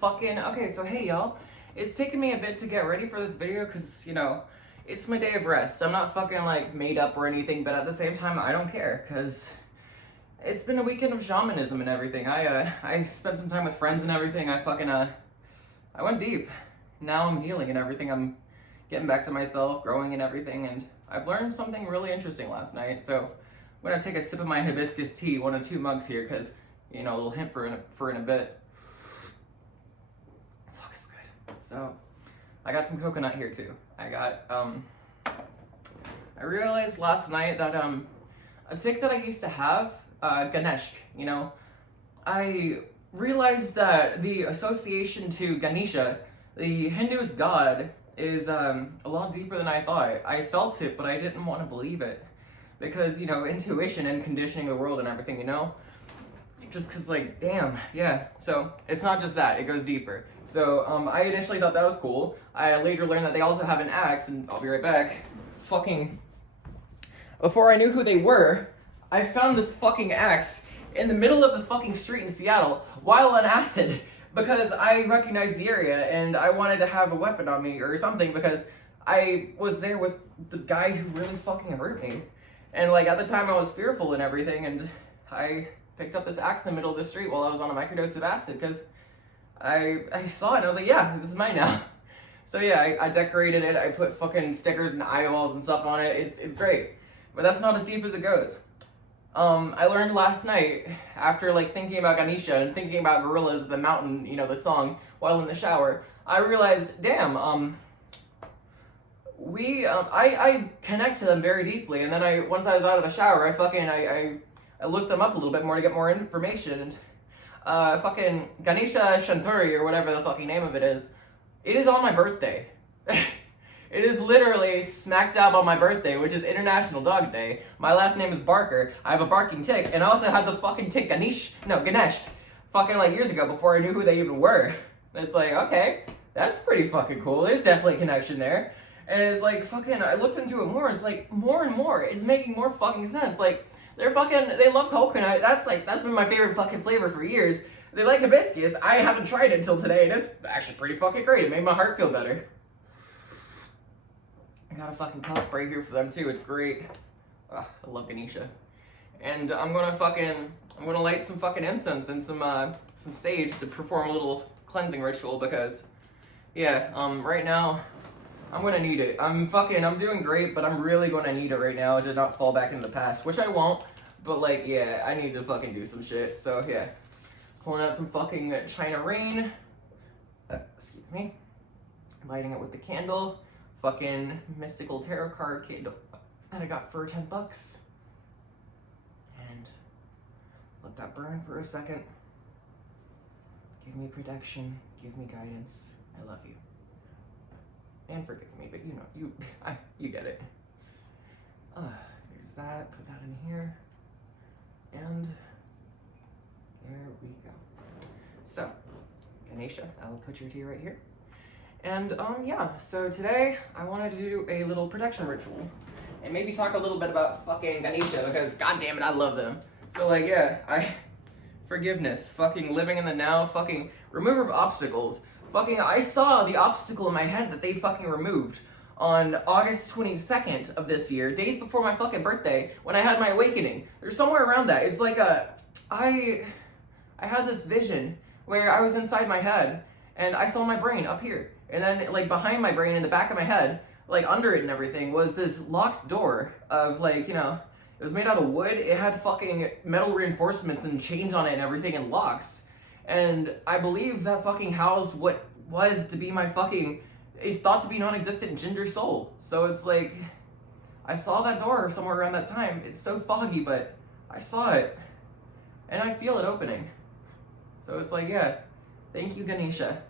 Okay, so hey y'all. It's taken me a bit to get ready for this video because, it's my day of rest. I'm not fucking like made up or anything, but at the same time, I don't care because it's been a weekend of shamanism and everything. I spent some time with friends and everything. I went deep. Now I'm healing and everything. I'm getting back to myself, growing and everything, and I've learned something really interesting last night. So I'm gonna take a sip of my hibiscus tea, 1 or 2 mugs here, because a little hint for in a bit. Fuck, it's good. So I got some coconut here too. I realized last night that a tick that I used to have, ganesh, I realized that the association to Ganesha, the Hindu's god, is a lot deeper than I thought. I felt it, but I didn't want to believe it. Because, intuition and conditioning the world and everything, just because, like, damn, yeah. So it's not just that, it goes deeper. So I initially thought that was cool. I later learned that they also have an axe, and I'll be right back. Before I knew who they were, I found this fucking axe in the middle of the fucking street in Seattle while on acid, because I recognized the area and I wanted to have a weapon on me or something, because I was there with the guy who really fucking hurt me. And like at the time I was fearful and everything, and I picked up this axe in the middle of the street while I was on a microdose of acid because I saw it and I was like, yeah, this is mine now. So yeah, I decorated it, I put fucking stickers and eyeballs and stuff on it. It's great. But that's not as deep as it goes. I learned last night, after like thinking about Ganesha and thinking about Gorillas, the mountain, the song, while in the shower, I realized, damn, I connect to them very deeply, and then once I was out of the shower, I looked them up a little bit more to get more information, and fucking Ganesha Shanturi, or whatever the fucking name of it is on my birthday. It is literally smack dab on my birthday, which is International Dog Day. My last name is Barker. I have a barking tick, and I also had the fucking tick Ganesh, fucking like years ago before I knew who they even were. It's like, okay, that's pretty fucking cool. There's definitely a connection there. And it's like, fucking, I looked into it more, it's like, more and more, it's making more fucking sense. Like, they love coconut, that's been my favorite fucking flavor for years. They like hibiscus, I haven't tried it until today, and it's actually pretty fucking great. It made my heart feel better. I got a fucking cup right here for them too, it's great. I love Ganesha. And I'm gonna light some fucking incense and some sage to perform a little cleansing ritual, because, yeah, right now, I'm gonna need it. I'm doing great, but I'm really gonna need it right now to not fall back into the past, which I won't, but like, yeah, I need to fucking do some shit, so yeah. Pulling out some fucking China Rain, excuse me, lighting it with the candle, fucking mystical tarot card candle that I got for 10 bucks, and let that burn for a second. Give me protection, give me guidance, I love you. And forgive me, but you get it. Here's that, put that in here, and there we go. So, Ganesha, I'll put your tea right here. And yeah, so today I wanted to do a little protection ritual, and maybe talk a little bit about fucking Ganesha, because goddamn it, I love them. So like, yeah, forgiveness, fucking living in the now, fucking remover of obstacles. I saw the obstacle in my head that they fucking removed on August 22nd of this year, days before my fucking birthday, when I had my awakening. There's somewhere around that. It's like I had this vision where I was inside my head, and I saw my brain up here. And then, like, behind my brain, in the back of my head, like, under it and everything, was this locked door of, like, it was made out of wood. It had fucking metal reinforcements and chains on it and everything, and locks. And I believe that fucking housed what was to be my fucking, is thought to be non-existent ginger soul. So it's like, I saw that door somewhere around that time. It's so foggy, but I saw it. And I feel it opening. So it's like, yeah, thank you, Ganesha.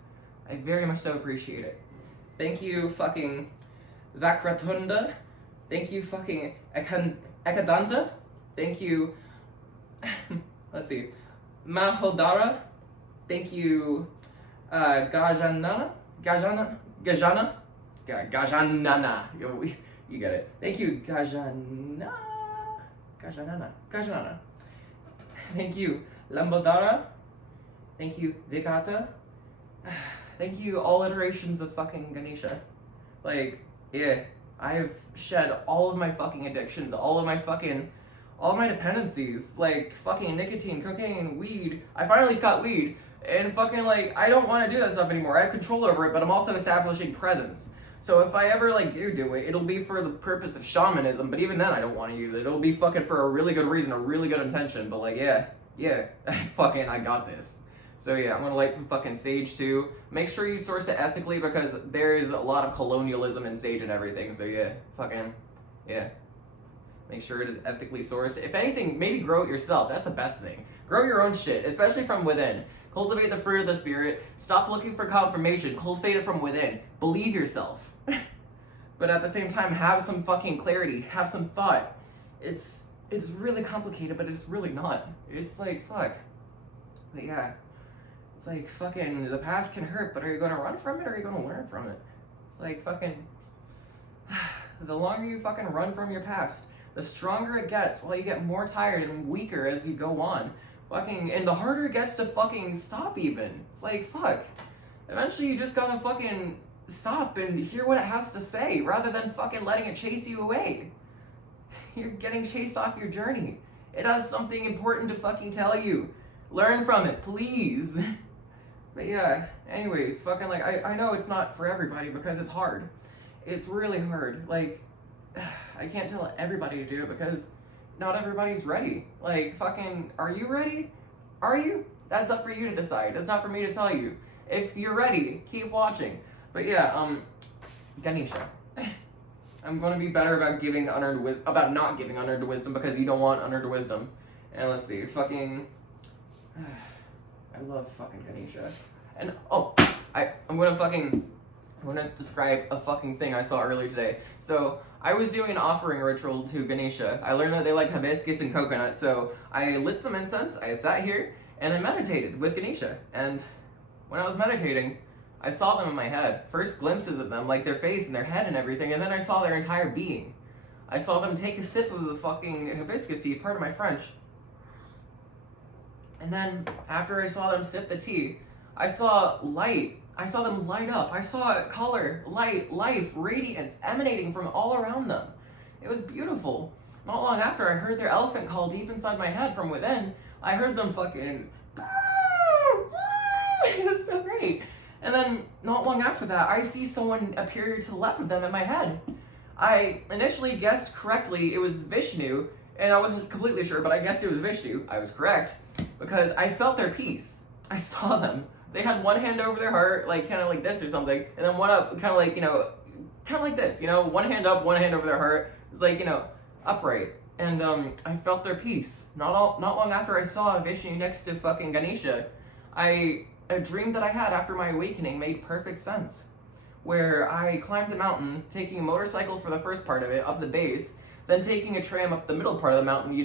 I very much so appreciate it. Thank you, fucking Vakratunda. Thank you, fucking Ekadanta. Thank you, let's see, Mahodara. Thank you, Gajanana. You get it. Thank you, Gajanana. Thank you, Lambodara. Thank you, Vikata. Thank you, all iterations of fucking Ganesha. Like, yeah, I have shed all of my fucking addictions, all my dependencies, like fucking nicotine, cocaine, weed. I finally got weed, and fucking like, I don't want to do that stuff anymore. I have control over it, but I'm also establishing presence. So if I ever like do it, it'll be for the purpose of shamanism, but even then I don't want to use it. It'll be fucking for a really good reason, a really good intention, but like, yeah, fucking I got this. So yeah, I'm gonna light some fucking sage too. Make sure you source it ethically because there's a lot of colonialism in sage and everything, so yeah, fucking, yeah. Make sure it is ethically sourced. If anything, maybe grow it yourself. That's the best thing. Grow your own shit, especially from within. Cultivate the fruit of the spirit. Stop looking for confirmation. Cultivate it from within. Believe yourself. But at the same time, have some fucking clarity. Have some thought. It's really complicated, but it's really not. It's like, fuck. But yeah. It's like, fucking, the past can hurt, but are you going to run from it or are you going to learn from it? It's like, fucking, the longer you fucking run from your past, the stronger it gets while you get more tired and weaker as you go on. Fucking, and the harder it gets to fucking stop even. It's like, fuck. Eventually you just gotta fucking stop and hear what it has to say rather than fucking letting it chase you away. You're getting chased off your journey. It has something important to fucking tell you. Learn from it, please. But yeah, anyways, fucking like, I know it's not for everybody because it's hard. It's really hard. Like, I can't tell everybody to do it because not everybody's ready. Like, fucking, are you ready? Are you? That's up for you to decide. It's not for me to tell you. If you're ready, keep watching. But yeah, Ganesha. I'm gonna be better about not giving unearned wisdom because you don't want unearned wisdom. And let's see, fucking, I love fucking Ganesha. And, I'm gonna describe a fucking thing I saw earlier today. So, I was doing an offering ritual to Ganesha. I learned that they like hibiscus and coconut, so I lit some incense, I sat here, and I meditated with Ganesha. And when I was meditating, I saw them in my head. First glimpses of them, like their face and their head and everything, and then I saw their entire being. I saw them take a sip of the fucking hibiscus tea, pardon my French. And then, after I saw them sip the tea, I saw light. I saw them light up. I saw color, light, life, radiance emanating from all around them. It was beautiful. Not long after, I heard their elephant call deep inside my head from within. I heard them fucking... It was so great. And then, not long after that, I see someone appear to the left of them in my head. I initially guessed correctly it was Vishnu, and I wasn't completely sure, but I guessed it was Vishnu. I was correct, because I felt their peace. I saw them. They had one hand over their heart, like kind of like this or something, and then one up, kind of like, kind of like this, one hand up, one hand over their heart. It's like, upright. And I felt their peace. Not long after I saw Vishnu next to fucking Ganesha, a dream that I had after my awakening made perfect sense. Where I climbed a mountain, taking a motorcycle for the first part of it, up the base, then taking a tram up the middle part of the mountain,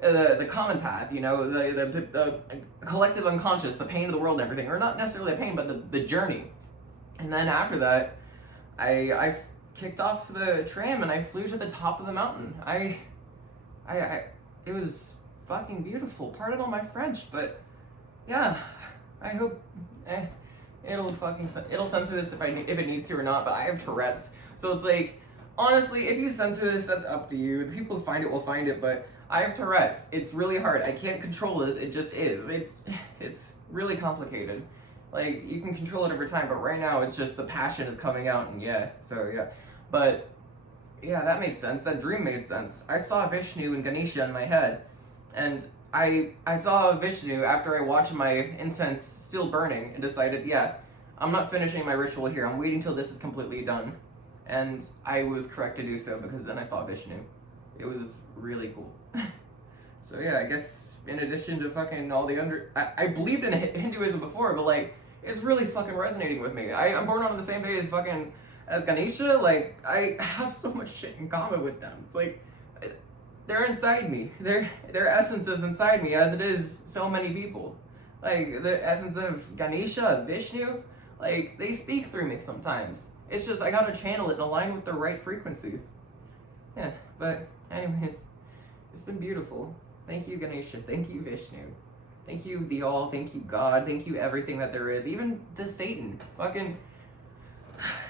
the common path, the collective unconscious, the pain of the world and everything, or not necessarily the pain, but the journey. And then after that, I kicked off the tram and I flew to the top of the mountain. It was fucking beautiful. Pardon all my French, but yeah, I hope it'll censor this if it needs to or not. But I have Tourette's, so it's like, honestly, if you censor this, that's up to you. The people who find it will find it, but I have Tourette's. It's really hard. I can't control this. It just is. It's really complicated. Like, you can control it over time, but right now it's just the passion is coming out, and yeah. But yeah, that made sense. That dream made sense. I saw Vishnu and Ganesha in my head, and I saw Vishnu after I watched my incense still burning and decided, yeah, I'm not finishing my ritual here. I'm waiting till this is completely done. And I was correct to do so because then I saw Vishnu. It was really cool. So yeah, I guess in addition to fucking all the I believed in Hinduism before, but like, it's really fucking resonating with me. I'm born on the same day as Ganesha. Like, I have so much shit in common with them. It's like, they're inside me. Their essence is inside me, as it is so many people. Like, the essence of Ganesha, Vishnu, like, they speak through me sometimes. It's just, I gotta channel it and align with the right frequencies. Yeah, but anyways, it's been beautiful. Thank you, Ganesha. Thank you, Vishnu. Thank you, the all. Thank you, God. Thank you, everything that there is. Even the Satan. Fucking.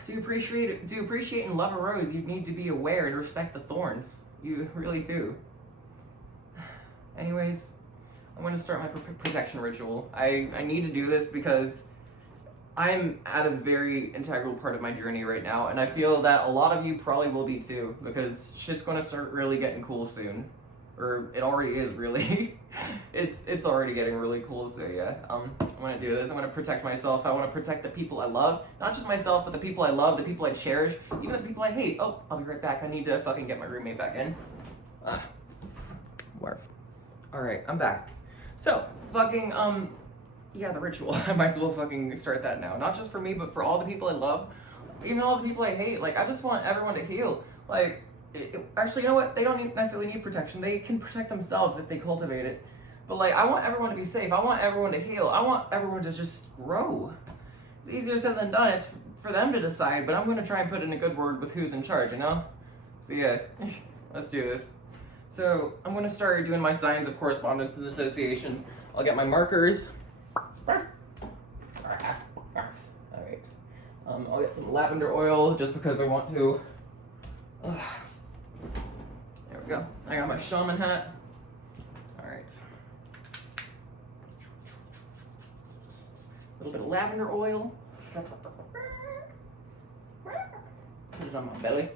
To appreciate and love a rose, you need to be aware and respect the thorns. You really do. Anyways, I'm going to start my protection ritual. I need to do this because I'm at a very integral part of my journey right now, and I feel that a lot of you probably will be too, because shit's going to start really getting cool soon. Or it already is, really. It's already getting really cool, so yeah. I'm gonna do this. I'm gonna protect myself. I want to protect the people I love. Not just myself, but the people I love, the people I cherish, even the people I hate. Oh, I'll be right back. I need to fucking get my roommate back in. Warf. Alright, I'm back. So, fucking, yeah, the ritual. I might as well fucking start that now. Not just for me, but for all the people I love. Even all the people I hate. Like, I just want everyone to heal. Like, actually, you know what? They don't necessarily need protection. They can protect themselves if they cultivate it. But like, I want everyone to be safe. I want everyone to heal. I want everyone to just grow. It's easier said than done. It's for them to decide, but I'm going to try and put in a good word with who's in charge, you know? So yeah, let's do this. So I'm going to start doing my signs of correspondence and association. I'll get my markers. Alright. I'll get some lavender oil just because I want to. There we go. I got my shaman hat. Alright. A little bit of lavender oil. Put it on my belly.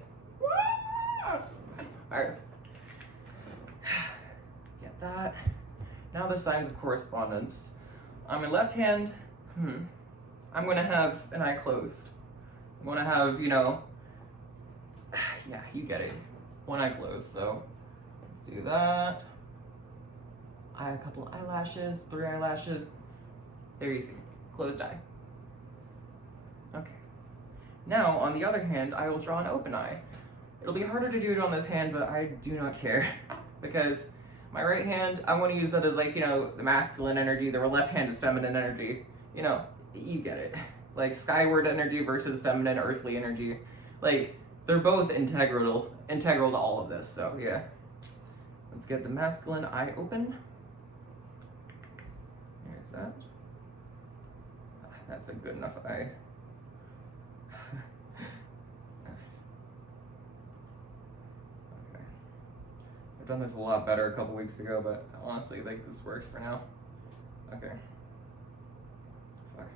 Alright. Get that. Now the signs of correspondence. On my left hand, I'm going to have an eye closed. I'm going to have, you know, yeah, you get it. One eye closed, so let's do that. I have a couple of eyelashes, 3 eyelashes. There you see, closed eye. Okay. Now, on the other hand, I will draw an open eye. It'll be harder to do it on this hand, but I do not care. Because my right hand, I want to use that as like, you know, the masculine energy. The left hand is feminine energy. You know, you get it. Like skyward energy versus feminine earthly energy. Like, they're both integral to all of this, so yeah. Let's get the masculine eye open. There's that. That's a good enough eye. Okay. I've done this a lot better a couple weeks ago, but honestly, like, this works for now. Okay. Fuck.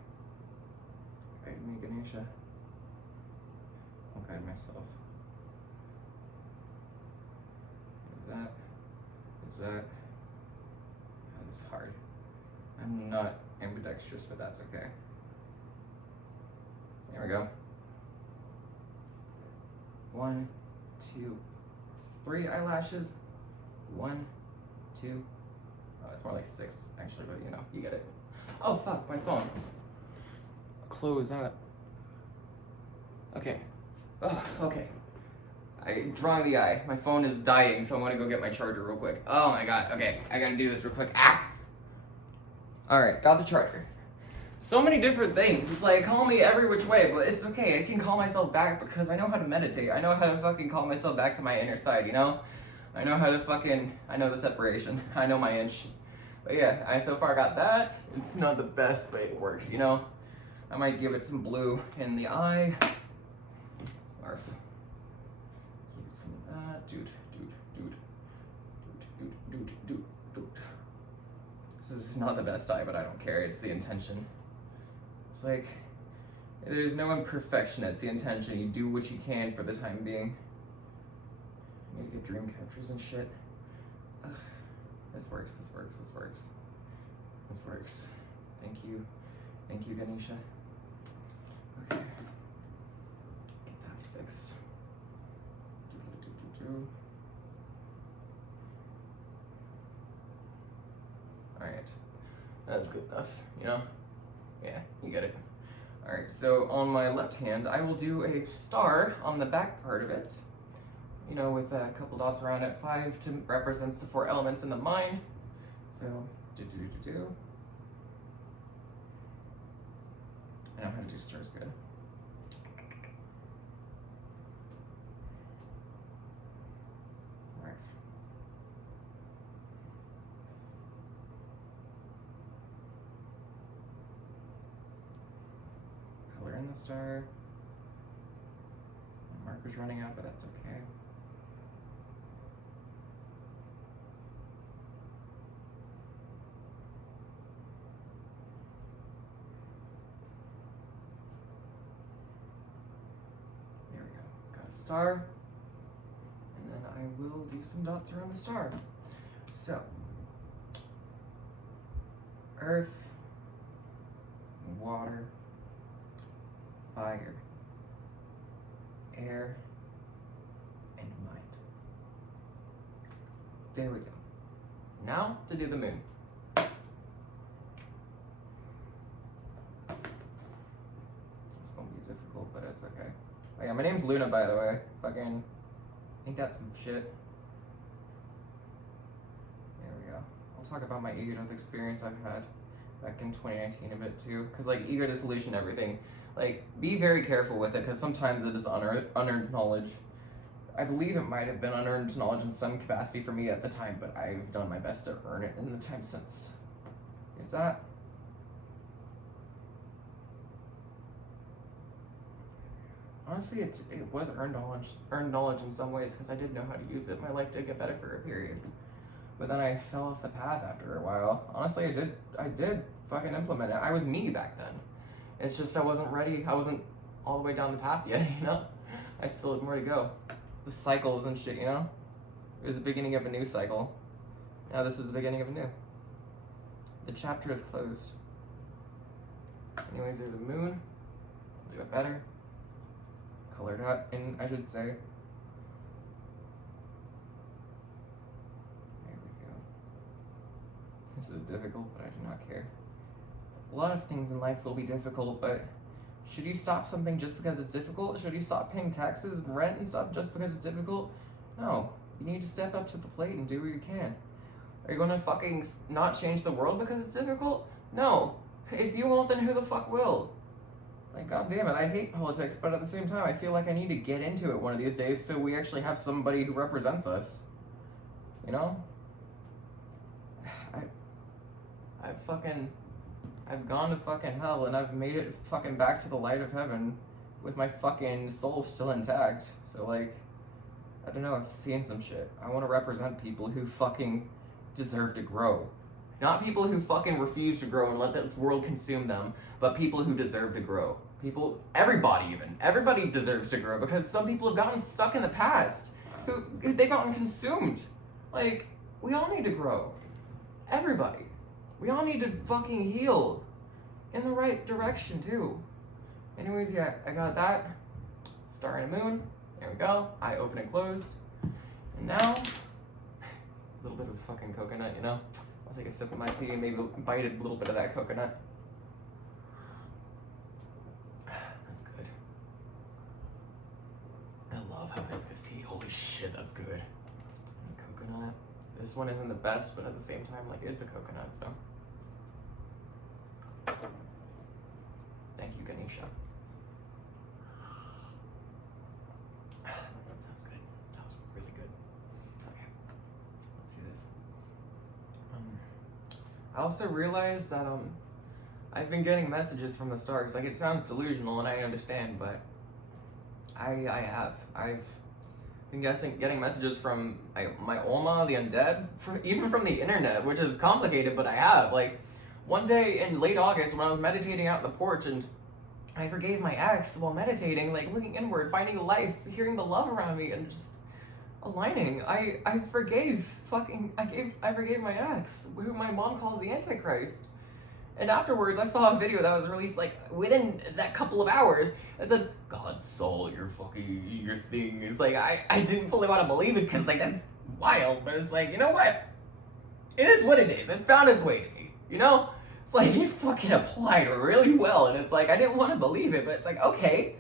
Guide me, Ganesha. I'll guide myself. Is that? Oh, this is hard. I'm not ambidextrous, but that's okay. There we go. 1, 2, 3 eyelashes. 1, 2. Oh, it's more like 6 actually, but you know, you get it. Oh fuck, my phone. Close that. Okay. Oh, okay. I'm drawing the eye. My phone is dying, so I'm gonna go get my charger real quick. Oh my god, okay. I gotta do this real quick. Alright, got the charger. So many different things. It's like, call me every which way, but it's okay. I can call myself back because I know how to meditate. I know how to fucking call myself back to my inner side, you know? I know how to fucking, I know the separation. I know my inch. But yeah, I so far got that. It's not the best, but it works, you know? I might give it some blue in the eye. Arf. Give it some of that. Dude. This is not the best eye, but I don't care. It's the intention. It's like, there's no imperfection. It's the intention. You do what you can for the time being. I need to get dream catchers and shit. Ugh. This works. Thank you, Ganesha. Okay. Get that fixed. Alright. That's good enough, you know? Yeah, you get it. Alright, so on my left hand, I will do a star on the back part of it. You know, with a couple dots around it. 5 to represents the 4 elements in the mind. So, I know how to do stars good. Alright. star. My marker's running out, but that's okay. There we go. Got a star. And then I will do some dots around the star. So, earth, water, fire, air, and mind. There we go. Now to do the moon. It's gonna be difficult, but it's okay. Oh yeah, my name's Luna, by the way. Fucking, ain't that some shit? There we go. I'll talk about my ego-death experience I've had back in 2019 a bit too, because like ego dissolution, everything. Like, be very careful with it, because sometimes it is unearned knowledge. I believe it might have been unearned knowledge in some capacity for me at the time, but I've done my best to earn it in the time since. Is that? Honestly, it was earned knowledge in some ways, because I did know how to use it. My life did get better for a period. But then I fell off the path after a while. Honestly, I did fucking implement it. I was me back then. It's just I wasn't ready. I wasn't all the way down the path yet, you know? I still had more to go. The cycles and shit, you know? It was the beginning of a new cycle. Now this is the beginning of a new. The chapter is closed. Anyways, there's a moon. I'll do it better. Colored out, and I should say. There we go. This is difficult, but I do not care. A lot of things in life will be difficult, but should you stop something just because it's difficult? Should you stop paying taxes and rent and stuff just because it's difficult? No. You need to step up to the plate and do what you can. Are you gonna fucking not change the world because it's difficult? No. If you won't, then who the fuck will? Like, god damn it, I hate politics, but at the same time, I feel like I need to get into it one of these days so we actually have somebody who represents us. You know? I've gone to fucking hell, and I've made it fucking back to the light of heaven with my fucking soul still intact. So, like, I don't know, I've seen some shit. I want to represent people who fucking deserve to grow. Not people who fucking refuse to grow and let the world consume them, but people who deserve to grow. Everybody deserves to grow, because some people have gotten stuck in the past. They've gotten consumed. Like, we all need to grow. Everybody. We all need to fucking heal. In the right direction, too. Anyways, yeah, I got that. Star and a moon. There we go. Eye open and closed. And now, a little bit of fucking coconut, you know? I'll take a sip of my tea and maybe bite a little bit of that coconut. That's good. I love hibiscus tea. Holy shit, that's good. And coconut. This one isn't the best, but at the same time, like, it's a coconut, so. Thank you, Ganesha. That was good. That was really good. Okay, let's do this. I also realized that I've been getting messages from the stars. Like, it sounds delusional, and I understand, but I've been getting messages from my Oma, the undead, even from the internet, which is complicated, but I have. Like, one day in late August when I was meditating out on the porch, and I forgave my ex while meditating, like looking inward, finding life, hearing the love around me, and just aligning. I forgave my ex, who my mom calls the Antichrist. And afterwards, I saw a video that was released like within that couple of hours. It said, "God's soul, your thing." It's like I didn't fully want to believe it, because like that's wild, but it's like, you know what? It is what it is. It found its way to me, you know? It's like, it fucking applied really well, and it's like, I didn't want to believe it, but it's like, okay.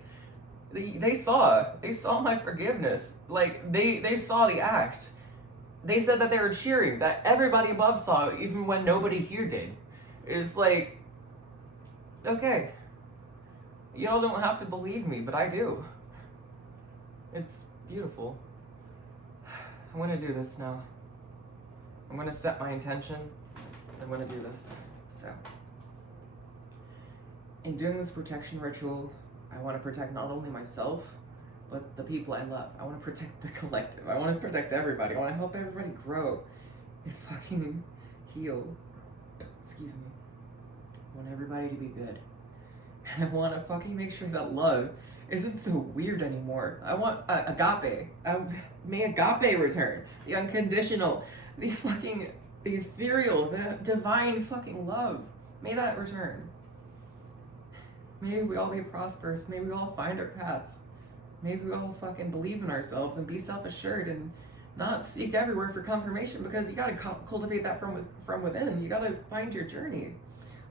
They saw my forgiveness. Like, they saw the act. They said that they were cheering, that everybody above saw, even when nobody here did. It's like, okay. Y'all don't have to believe me, but I do. It's beautiful. I'm gonna do this now. I'm gonna set my intention. I'm gonna do this. So, in doing this protection ritual, I I want to protect not only myself, but the people I love. I want to protect the collective. I want to protect everybody. I want to help everybody grow and fucking heal. Excuse me. I want everybody to be good. And I want to fucking make sure that love isn't so weird anymore. I want agape. May agape return. The unconditional, the fucking ethereal, the divine fucking love. May that return. May we all be prosperous. May we all find our paths. May we all fucking believe in ourselves and be self-assured and not seek everywhere for confirmation, because you gotta cultivate that from within. You gotta find your journey.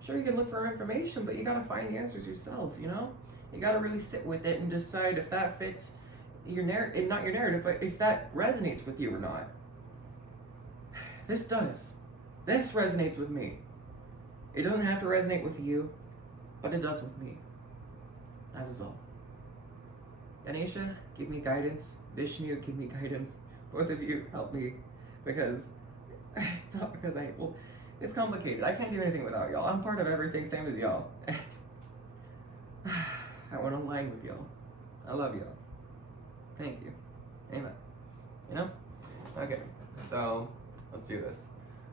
Sure, you can look for information, but you gotta find the answers yourself, you know? You gotta really sit with it and decide if that fits your narrative, not your narrative, but if that resonates with you or not. This does. This resonates with me. It doesn't have to resonate with you, but it does with me. That is all. Ganesha, give me guidance. Vishnu, give me guidance. Both of you help me, because, not because well, it's complicated. I can't do anything without y'all. I'm part of everything, same as y'all. And I want to align with y'all. I love y'all. Thank you. Amen. You know? Okay, so let's do this.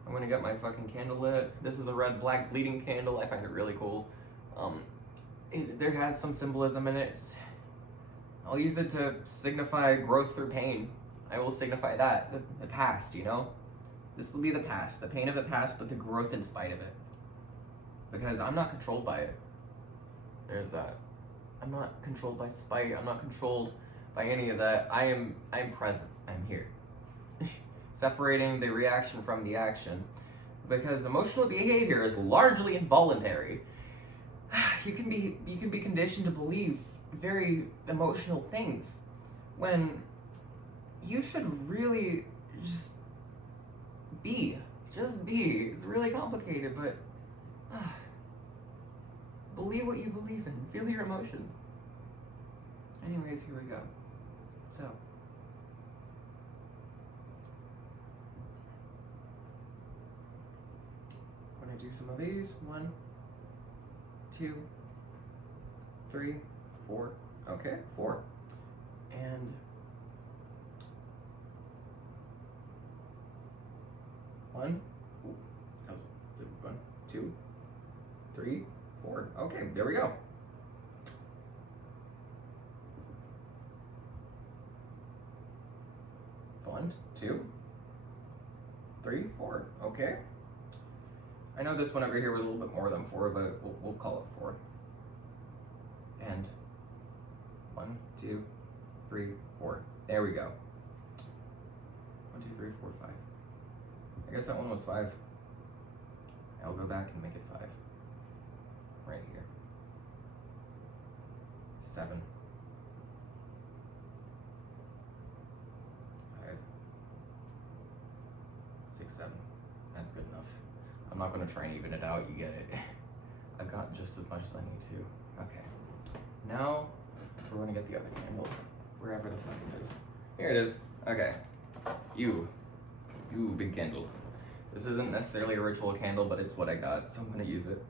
I'm gonna get my fucking candle lit. This is a red, black, bleeding candle. I find it really cool. There has some symbolism in it. I'll use it to signify growth through pain. I will signify that, the past, you know? This will be the past, the pain of the past, but the growth in spite of it. Because I'm not controlled by it. There's that. I'm not controlled by spite. I'm not controlled by any of that. I'm present. I'm here. Separating the reaction from the action. Because emotional behavior is largely involuntary. You can be conditioned to believe very emotional things when you should really just be. It's really complicated, but believe what you believe in. Feel your emotions. Anyways, here we go. So, I'm gonna do some of these. 1, 2, 3, 4. Okay, 4. And 1. Ooh, that was good. 1, 2, 3, 4. Okay, there we go. One, 2, 3, 4. Okay. I know this one over here was a little bit more than 4, but we'll call it 4. And 1, 2, 3, 4. There we go. 1, 2, 3, 4, 5. I guess that one was 5. I'll go back and make it 5. Right here. 7. 5. 6, 7. That's good enough. I'm not going to try and even it out, you get it. I've got just as much as I need to. Okay. Now, we're going to get the other candle. Wherever the fuck it is. Here it is. Okay. You big candle. This isn't necessarily a ritual candle, but it's what I got, so I'm going to use it.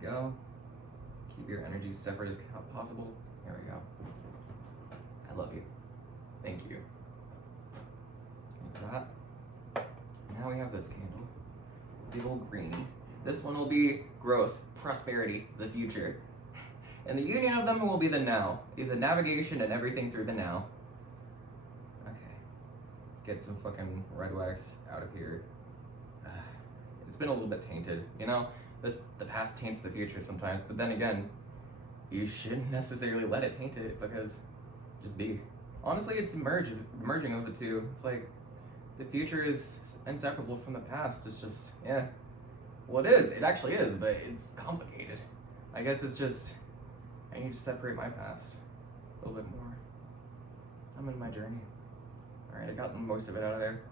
There we go. Keep your energies separate as possible. Here we go. I love you. Thank you. There's that. Now we have this candle. Big old green. This one will be growth, prosperity, the future. And the union of them will be the now. Be the navigation and everything through the now. Okay. Let's get some fucking red wax out of here. It's been a little bit tainted, you know? The past taints the future sometimes, but then again, you shouldn't necessarily let it taint it, because just be. Honestly, it's merging of the two. It's like, the future is inseparable from the past. It's just, yeah. Well, it is. It actually is, but it's complicated. I guess it's just, I need to separate my past a little bit more. I'm in my journey. Alright, I got most of it out of there.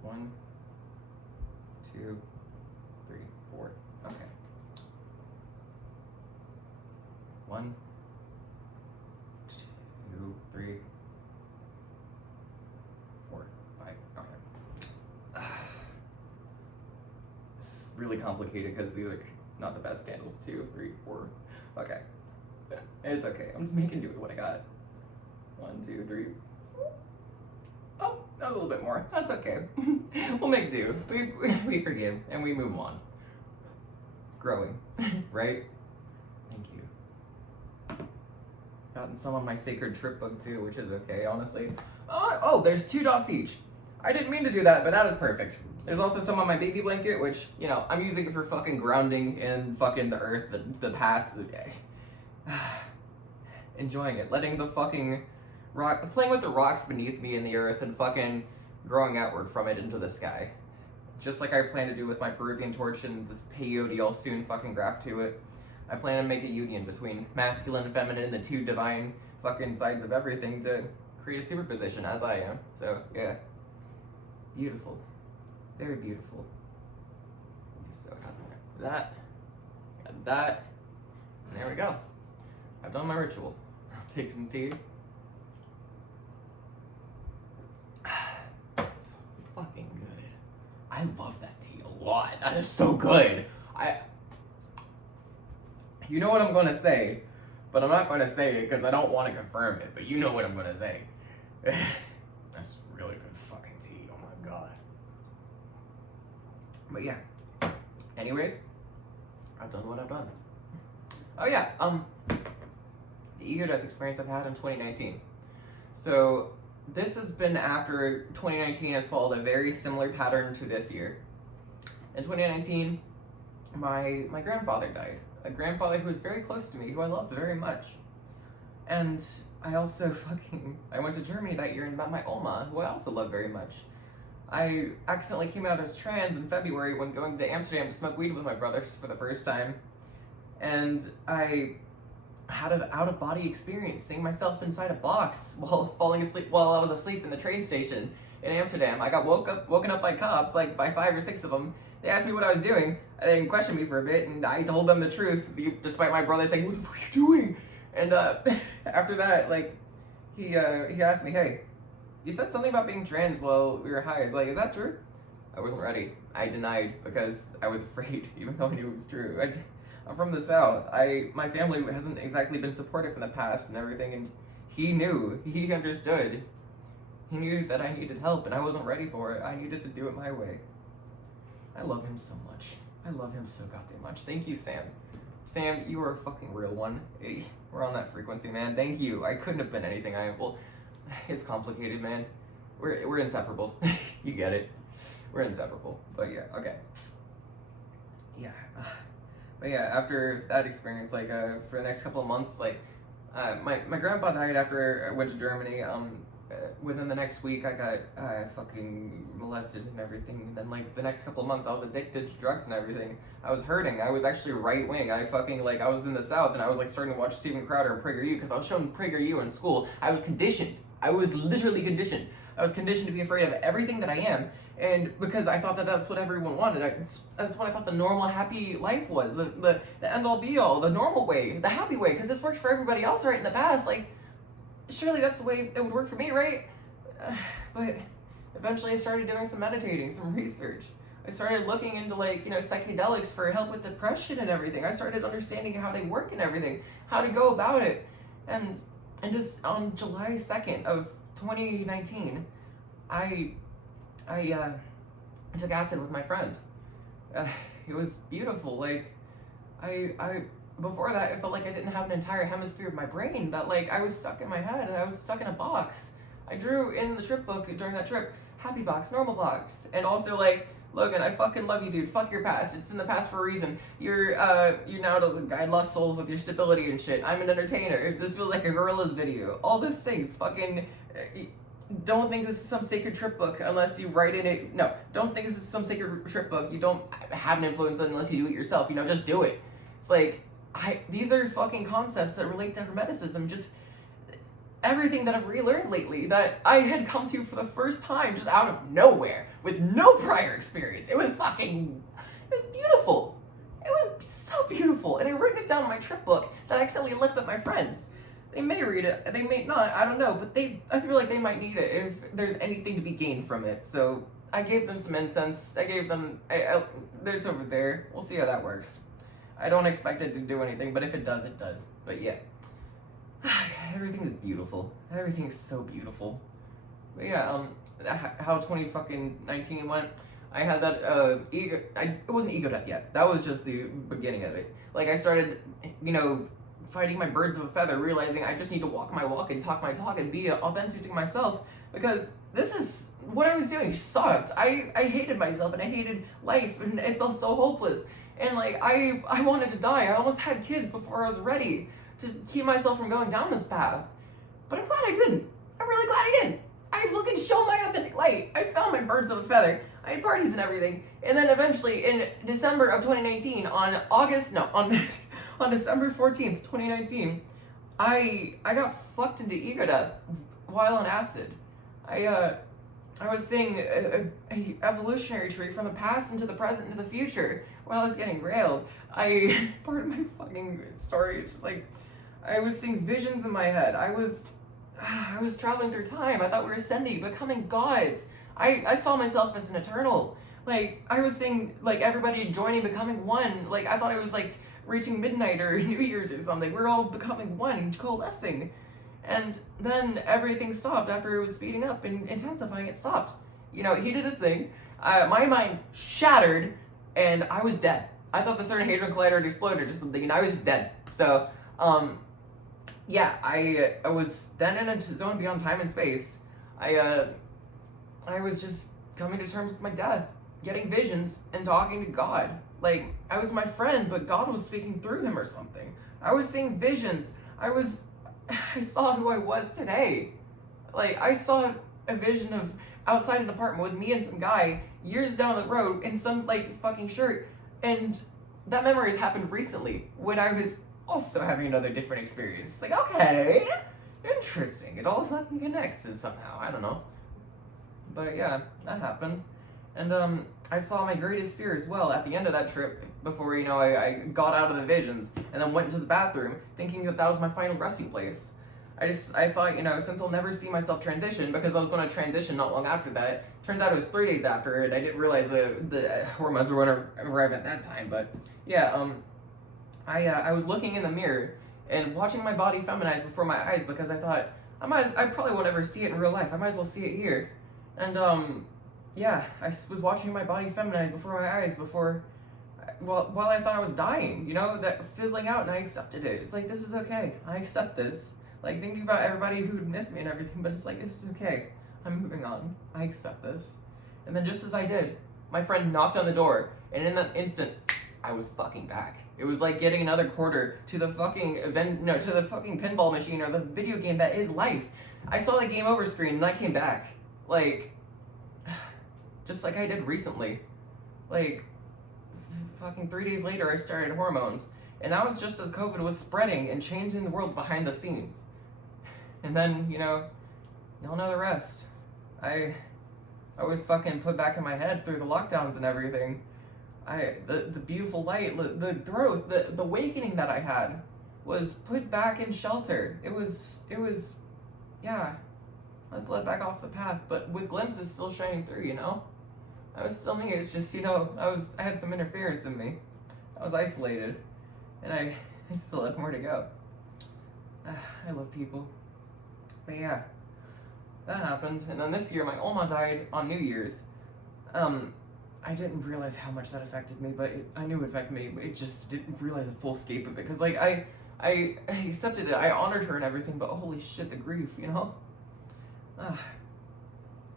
1, 2, 3, 4. Okay. 1, 2, 3, 4, 5. Okay. This is really complicated because these are not the best candles. 2, 3, 4. Okay. It's okay. I'm just making do with what I got. 1, 2, 3, 4. Oh, that was a little bit more. That's okay. We'll make do. We forgive and we move on. Growing, right? Thank you. Gotten some on my sacred trip book too, which is okay, honestly. Oh, there's 2 dots each. I didn't mean to do that, but that is perfect. There's also some on my baby blanket, which, you know, I'm using it for fucking grounding in fucking the earth, the past, the day. Enjoying it, letting the fucking rock, playing with the rocks beneath me in the earth and fucking growing outward from it into the sky. Just like I plan to do with my Peruvian torch and this peyote I'll soon fucking graft to it. I plan to make a union between masculine and feminine and the 2 divine fucking sides of everything to create a superposition as I am. So, yeah. Beautiful. Very beautiful. So, got that, and there we go. I've done my ritual. I'll take some tea. So fucking good. I love that tea a lot. That is so good. You know what I'm gonna say, but I'm not gonna say it because I don't want to confirm it, but you know what I'm gonna say. That's really good fucking tea. Oh my god. But yeah. Anyways, I've done what I've done. Oh yeah, the ego-death experience I've had in 2019. So this has been after 2019 has followed a very similar pattern to this year. In 2019, my grandfather died. A grandfather who was very close to me, who I loved very much. And I also I went to Germany that year and met my Oma, who I also love very much. I accidentally came out as trans in February when going to Amsterdam to smoke weed with my brothers for the first time. And I had an out-of-body experience, seeing myself inside a box while I was asleep in the train station in Amsterdam. I got woken up by cops, like by 5 or 6 of them. They asked me what I was doing, and they questioned me for a bit, and I told them the truth, despite my brother saying, "What the fuck are you doing?" And after that, like, he asked me, "Hey, you said something about being trans while we were high." I was like, "Is that true?" I wasn't ready. I denied because I was afraid, even though I knew it was true. I'm from the South. My family hasn't exactly been supportive in the past and everything, and he knew. He understood. He knew that I needed help, and I wasn't ready for it. I needed to do it my way. I love him so much. I love him so goddamn much. Thank you, Sam. Sam, you are a fucking real one. Hey, we're on that frequency, man. Thank you. I couldn't have been anything I am. Well, it's complicated, man. We're inseparable. You get it. We're inseparable. But yeah, okay. Yeah. But yeah, after that experience, like, for the next couple of months, like, my grandpa died after I went to Germany. Within the next week, I got fucking molested and everything. And then, like, the next couple of months, I was addicted to drugs and everything. I was hurting. I was actually right-wing. I was in the South, and I was, like, starting to watch Steven Crowder and PragerU, because I was shown PragerU in school. I was conditioned. I was literally conditioned. I was conditioned to be afraid of everything that I am, and because I thought that that's what everyone wanted. That's what I thought the normal, happy life was. The end-all, be-all, the normal way, the happy way, because this worked for everybody else, right, in the past. Like, surely that's the way it would work for me, right? But eventually I started doing some meditating, some research. I started looking into, like, you know, psychedelics for help with depression and everything. I started understanding how they work and everything, how to go about it. And just on July 2nd of 2019, I took acid with my friend. It was beautiful. Like, before that, it felt like I didn't have an entire hemisphere of my brain, that, like, I was stuck in my head and I was stuck in a box. I drew in the trip book during that trip, happy box, normal box, and also, like, Logan, I fucking love you, dude. Fuck your past. It's in the past for a reason. You're now to guide lost souls with your stability and shit. I'm an entertainer. This feels like a Gorillaz video. All those things. Fucking, don't think this is some sacred trip book unless you write in it. No, don't think this is some sacred trip book. You don't have an influence unless you do it yourself. You know, just do it. It's like, these are fucking concepts that relate to Hermeticism. Just everything that I've relearned lately that I had come to for the first time just out of nowhere with no prior experience. It was beautiful. It was so beautiful. And I written it down in my trip book that I accidentally left at my friends. They may read it, they may not, I don't know, but I feel like they might need it if there's anything to be gained from it. So I gave them some incense. I gave them, there's over there. We'll see how that works. I don't expect it to do anything, but if it does, it does. But yeah. Everything is beautiful. Everything is so beautiful. But yeah, how 2019 went, I had that, it wasn't ego death yet. That was just the beginning of it. Like, I started, you know, fighting my birds of a feather, realizing I just need to walk my walk and talk my talk and be authentic to myself, because this is what I was doing sucked. I hated myself and I hated life and I felt so hopeless. And like, I wanted to die. I almost had kids before I was ready to keep myself from going down this path. But I'm glad I didn't. I'm really glad I didn't. I fucking showed my authentic light. I found my birds of a feather. I had parties and everything. And then eventually in December of 2019, on December 14th, 2019, I got fucked into ego death while on acid. I was seeing a evolutionary tree from the past into the present into the future while I was getting railed. Part of my fucking story is just like, I was seeing visions in my head. I was traveling through time. I thought we were ascending, becoming gods. I saw myself as an eternal. Like, I was seeing, like, everybody joining, becoming one. Like, I thought it was, like, reaching midnight or New Year's or something. We're all becoming one, coalescing. And then everything stopped after it was speeding up and intensifying. It stopped. You know, he did his thing. My mind shattered, and I was dead. I thought the Certain Hadron Collider had exploded or something, and I was dead. So, yeah, I was then in a zone beyond time and space. I was just coming to terms with my death, getting visions, and talking to God. Like, I was my friend, but God was speaking through him or something. I was seeing visions. I saw who I was today. Like, I saw a vision of outside an apartment with me and some guy years down the road in some, like, fucking shirt. And that memory has happened recently when I was also having another different experience. Like, okay, interesting. It all fucking connects somehow. I don't know. But yeah, that happened. And I saw my greatest fear as well at the end of that trip before, you know, I got out of the visions and then went into the bathroom thinking that was my final resting place. I thought, you know, since I'll never see myself transition, because I was going to transition not long after that. Turns out it was 3 days after, and I didn't realize the hormones were going to arrive at that time. But yeah, I was looking in the mirror and watching my body feminize before my eyes, because I thought, I probably won't ever see it in real life. I might as well see it here. And yeah, I was watching my body feminize before my eyes while I thought I was dying, you know, that fizzling out, and I accepted it. It's like, this is okay. I accept this. Like, thinking about everybody who'd missed me and everything, but it's like, this is okay. I'm moving on. I accept this. And then just as I did, my friend knocked on the door, and in that instant, I was fucking back. It was like getting another quarter to the fucking to the fucking pinball machine or the video game that is life. I saw the game over screen and I came back. Like, just like I did recently. Like, fucking 3 days later I started hormones. And that was just as COVID was spreading and changing the world behind the scenes. And then, you know, y'all know the rest. I was fucking put back in my head through the lockdowns and everything. The beautiful light, the growth, the awakening that I had was put back in shelter. It was, yeah, I was led back off the path, but with glimpses still shining through, you know? I was still me. It's just, you know, I had some interference in me. I was isolated, and I still had more to go. I love people. But yeah, that happened. And then this year, my Oma died on New Year's. I didn't realize how much that affected me, but I knew it affected me. It just didn't realize the full scope of it. Because, like, I accepted it. I honored her and everything, but holy shit, the grief, you know?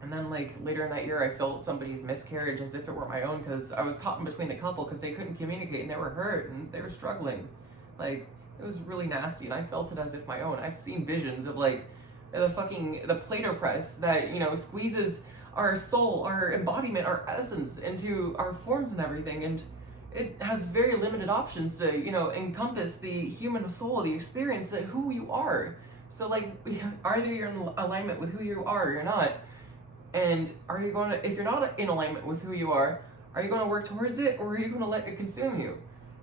And then, like, later in that year, I felt somebody's miscarriage as if it were my own, because I was caught in between the couple because they couldn't communicate and they were hurt and they were struggling. Like, it was really nasty, and I felt it as if my own. I've seen visions of, like, the Play-Doh press that, you know, squeezes our soul, our embodiment, our essence into our forms and everything, and it has very limited options to, you know, encompass the human soul, the experience, that who you are. So, like, either you're in alignment with who you are or you're not. And are you going to, if you're not in alignment with who you are you going to work towards it, or are you going to let it consume you?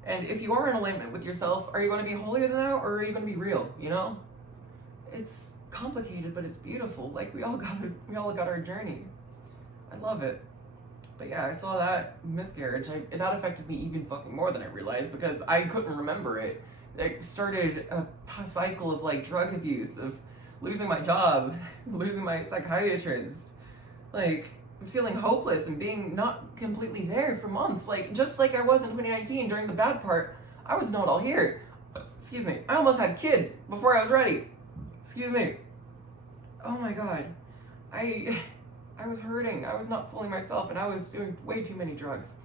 And if you are in alignment with yourself, are you going to be holier than thou, or are you going to be real, you know? It's complicated, but it's beautiful. Like, we all got our journey. I love it. But yeah, I saw that miscarriage. That affected me even fucking more than I realized because I couldn't remember it. It started a cycle of like drug abuse, of losing my job, losing my psychiatrist, like feeling hopeless and being not completely there for months. Like just like I was in 2019 during the bad part, I was not all here. Excuse me. I almost had kids before I was ready. Excuse me. Oh my god. I was hurting. I was not fully myself, and I was doing way too many drugs.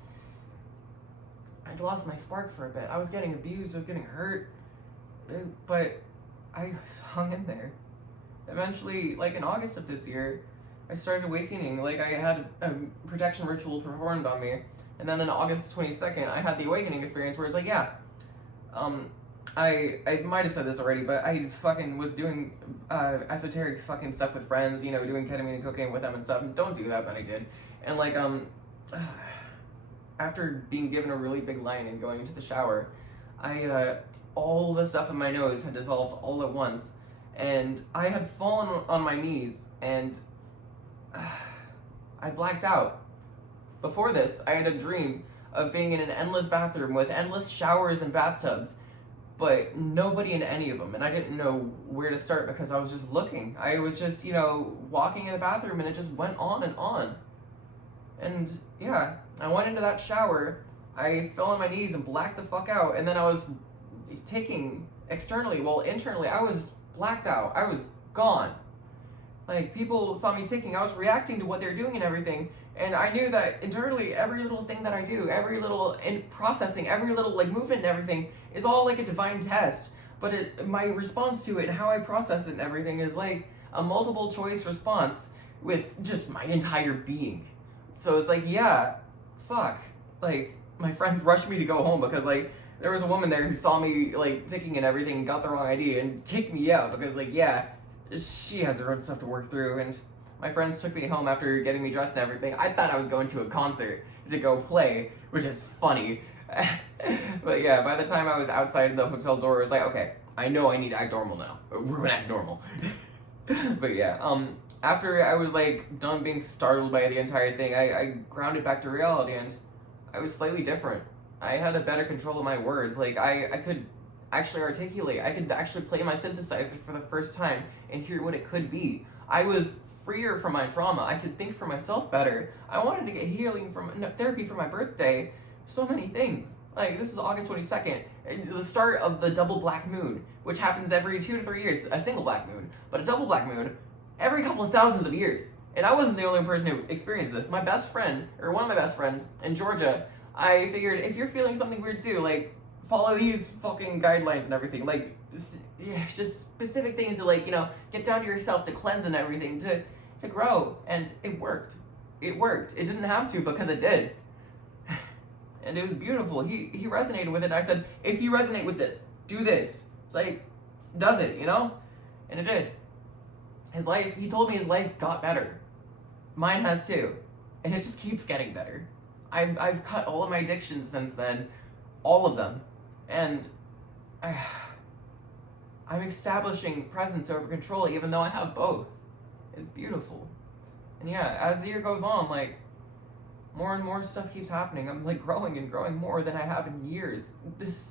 I'd lost my spark for a bit. I was getting abused. I was getting hurt, but I hung in there. Eventually, like in August of this year, I started awakening. Like I had a protection ritual performed on me, and then on August 22nd, I had the awakening experience where it's like, yeah, I might have said this already, but I fucking was doing esoteric fucking stuff with friends, you know, doing ketamine and cocaine with them and stuff. And don't do that, but I did. And like after being given a really big line and going into the shower, all the stuff in my nose had dissolved all at once, and I had fallen on my knees and I blacked out. Before this, I had a dream of being in an endless bathroom with endless showers and bathtubs, but nobody in any of them, and I didn't know where to start because I was just looking. I was just, you know, walking in the bathroom, and it just went on and on. And yeah, I went into that shower, I fell on my knees and blacked the fuck out, and then I was ticking externally, while internally I was blacked out. I was gone. Like, people saw me ticking, I was reacting to what they're doing and everything, and I knew that internally every little thing that I do, every little in processing, every little like movement and everything is all like a divine test. But my response to it and how I process it and everything is like a multiple choice response with just my entire being. So it's like, yeah, fuck. Like, my friends rushed me to go home because like there was a woman there who saw me like ticking and everything and got the wrong idea and kicked me out because like, yeah, she has her own stuff to work through. And my friends took me home after getting me dressed and everything. I thought I was going to a concert to go play, which is funny. But yeah, by the time I was outside the hotel door, it was like, okay, I know I need to act normal now. We're gonna act normal. But yeah, after I was like done being startled by the entire thing, I grounded back to reality, and I was slightly different. I had a better control of my words. Like I could actually articulate. I could actually play my synthesizer for the first time and hear what it could be. I was freer from my trauma. I could think for myself better. I wanted to get healing from therapy for my birthday. So many things. Like, this is August 22nd, the start of the double black moon, which happens every 2 to 3 years. A single black moon, but a double black moon every couple of thousands of years. And I wasn't the only person who experienced this. My best friend, or one of my best friends in Georgia, I figured if you're feeling something weird too, like, follow these fucking guidelines and everything. Like, just specific things to, like, you know, get down to yourself, to cleanse and everything, to grow. And it worked. It worked. It didn't have to, because it did. And it was beautiful. He resonated with it. And I said, if you resonate with this, do this. It's like, does it, you know? And it did. His life, he told me his life got better. Mine has too. And it just keeps getting better. I've cut all of my addictions since then. All of them. And I'm establishing presence over control, even though I have both. It's beautiful. And yeah, as the year goes on, like, more and more stuff keeps happening. I'm like growing and growing more than I have in years.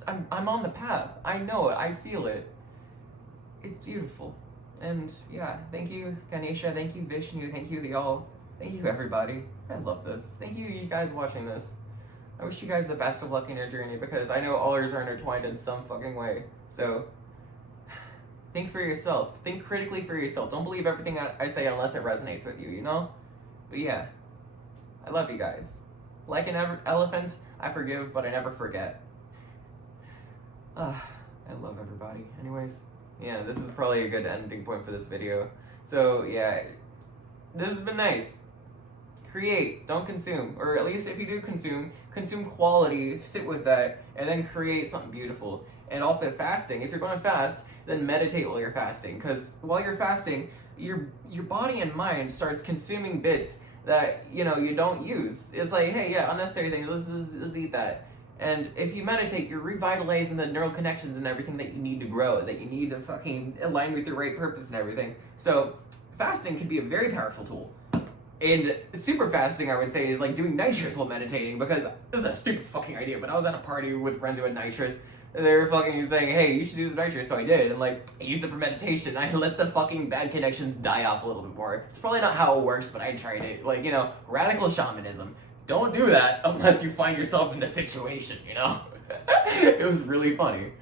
I'm on the path. I know it. I feel it. It's beautiful. And yeah, thank you, Ganesha. Thank you, Vishnu. Thank you, the all. Thank you, everybody. I love this. Thank you, you guys watching this. I wish you guys the best of luck in your journey, because I know all yours are intertwined in some fucking way. So think for yourself. Think critically for yourself. Don't believe everything I say unless it resonates with you, you know? But yeah. I love you guys. Like an elephant, I forgive, but I never forget. I love everybody. Anyways, yeah, this is probably a good ending point for this video. So, yeah, this has been nice. Create, don't consume. Or at least if you do consume quality, sit with that, and then create something beautiful. And also fasting. If you're going to fast, then meditate while you're fasting. Because while you're fasting, your body and mind starts consuming bits that, you know, you don't use. It's like, hey, yeah, unnecessary things, let's eat that. And if you meditate, you're revitalizing the neural connections and everything that you need to grow, that you need to fucking align with your right purpose and everything. So fasting can be a very powerful tool. And super fasting, I would say, is like doing nitrous while meditating, because this is a stupid fucking idea, but I was at a party with friends who had nitrous, and they were fucking saying, hey, you should use nitrous, so I did, and like, I used it for meditation. I let the fucking bad connections die off a little bit more. It's probably not how it works, but I tried it. Like, you know, radical shamanism. Don't do that unless you find yourself in the situation, you know? It was really funny.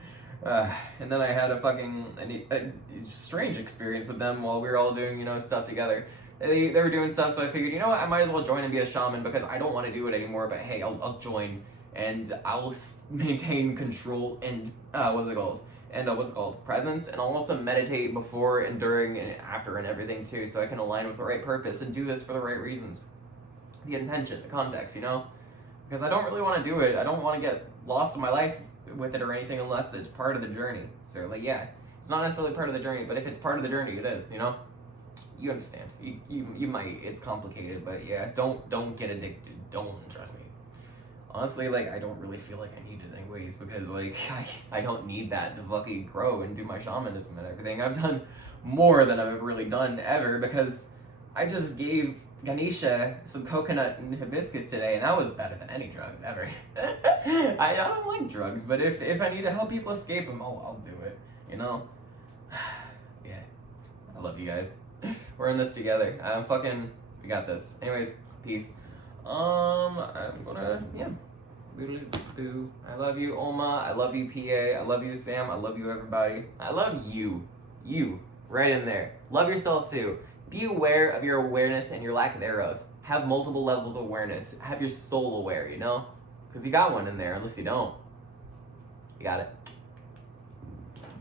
And then I had a strange experience with them while we were all doing, you know, stuff together. They were doing stuff, so I figured, you know what, I might as well join and be a shaman, because I don't want to do it anymore, but hey, I'll join, and I'll maintain control and, presence, and I'll also meditate before and during and after and everything too, so I can align with the right purpose and do this for the right reasons. The intention, the context, you know? Because I don't really want to do it. I don't want to get lost in my life with it or anything unless it's part of the journey. So, like, yeah, it's not necessarily part of the journey, but if it's part of the journey, it is, you know? You understand. You might. It's complicated, but yeah, don't get addicted. Don't, trust me. Honestly, like, I don't really feel like I need it anyways, because, like, I don't need that to fucking grow and do my shamanism and everything. I've done more than I've ever really done ever, because I just gave Ganesha some coconut and hibiscus today, and that was better than any drugs ever. I don't like drugs, but if I need to help people escape them, I'll do it, you know? Yeah. I love you guys. We're in this together. We got this. Anyways, peace. I'm gonna, yeah. Boo. I love you, Oma. I love you, PA. I love you, Sam. I love you, everybody. I love you. You. Right in there. Love yourself, too. Be aware of your awareness and your lack thereof. Have multiple levels of awareness. Have your soul aware, you know? Because you got one in there, unless you don't. You got it.